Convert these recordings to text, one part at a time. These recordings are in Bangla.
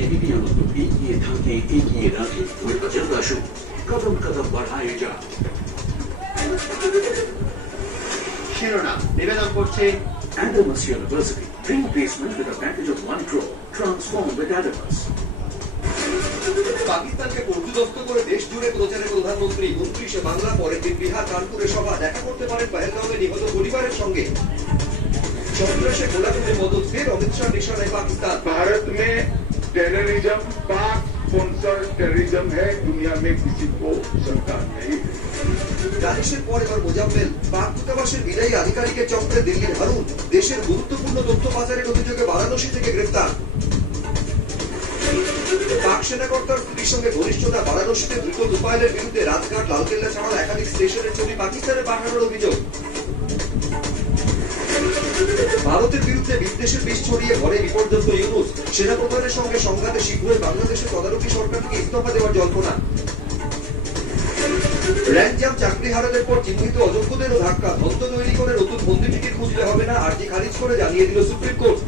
एबीपी आनंद एगिए থাকে এগিয়ে রাখে निर्वाचन আসুক कदम कदम बढ़ाए जा শিরোনাম নিবেদন করছে Adamas University dream placement with a package of 1 crore transform with Adamas পাকিস্তানকে পর্যুদস্ত করে দেশ জুড়ে প্রচারে প্রধানমন্ত্রী 29 বাংলা পরের দিন বিহার কানপুরে সভা দেখা করতে পারেন পহেলগাঁওয়ে নিহত পরিবারের সঙ্গে সন্ত্রাসে গোলাগুলির মদত ফের অমিত শাহ নিশানায় পাকিস্তান भारत में टेररिज्म पाक स्पॉन्सर टेररिज्म है दुनिया में किसी को सरकार नहीं দানিশের পর এবার মোজাম্মেল পাক দূতাবাসের বিদায়ী আধিকারিকের চক্রে দিল্লির হারুন দেশের গুরুত্বপূর্ণ তথ্য পাচারের অভিযোগে বারাণসী থেকে গ্রেফতার পাক সেনাকর্তার স্ত্রীর সঙ্গে ঘনিষ্ঠতা বারাণসীতে দ্রুত দুপাইলের বিরুদ্ধে রাজঘাট লালকেল্লা ছাড়াও একাধিক স্টেশনের ছবি পাকিস্তানে পাঠানোর অভিযোগ ভারতের বিরুদ্ধে বিদ্বেষের বিষ ছড়িয়ে ঘরে বিপর্যস্ত ইউনূস সেনাপ্রধানের সঙ্গে সংঘাতে শীঘ্রই বাংলাদেশের তদারকি সরকার থেকে ইস্তফা দেওয়ার জল্পনা র্যাঙ্কজাম চাকরি হারানোর পর চিহ্নিত অযোগ্যদেরও ধাক্কা ধন্ত তৈরি করে নতুন বন্দি টিকিট খুঁজতে হবে না আর্জি খারিজ করে জানিয়ে দিল সুপ্রিম কোর্ট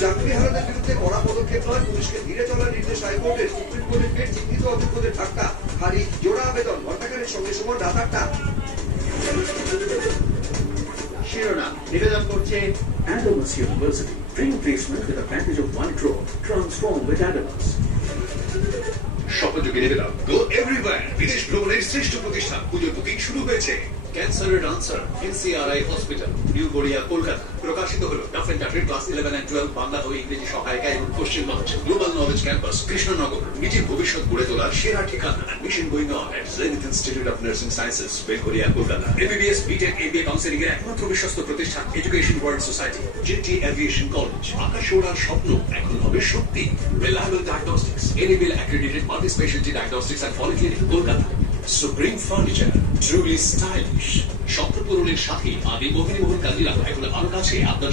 চাকরি হারানোর বিরুদ্ধে কড়া পদক্ষেপ নয় পুলিশকে ধীরে চলার নির্দেশ হাইকোর্টের সুপ্রিম কোর্টের ফের চিহ্নিত অযোগ্যদের ধাক্কা খারিজ জোড়া আবেদন ঘণ্টাখানেক সঙ্গে সমান রাত ৮টা শিরোনাম নিবেদন করছে Adamas University dream placement with a package of 1 crore transform with Adamas শপথযোগে নিবেদন গো এভরিওয়্যার বিদেশ ভ্রমণের শ্রেষ্ঠ প্রতিষ্ঠান পুজোর বুকিং শুরু হয়েছে ক্যান্সারের answer NCRI hospital new Garia Kolkata প্রকাশিত হলো টাফ এন্ড টাফের ক্লাস 11 এন্ড 12 বাংলা ও ইংরেজি সহায়িকা এবং Paschimbanga Global Knowledge Campus Krishnanagar নিজের ভবিষ্যৎ গড়ে তোলার সেরা ঠিকানা admission going on at Zenith Institute of Nursing Sciences Belgharia Kolkata MBBS BTech ABA counselling এর একমাত্র বিশ্বস্ত প্রতিষ্ঠান Education World Society JT Aviation College আকাশ ওড়ার স্বপ্ন এখন হবে সত্যি Reliable Diagnostics NABL accredited multi speciality diagnostics and polyclinic Kolkata supreme furniture truly stylish স্বপ্ন পূরণের সাথে আদি মোহিনী মোহন কাঞ্জিলা এখন আরো কাছে আপনার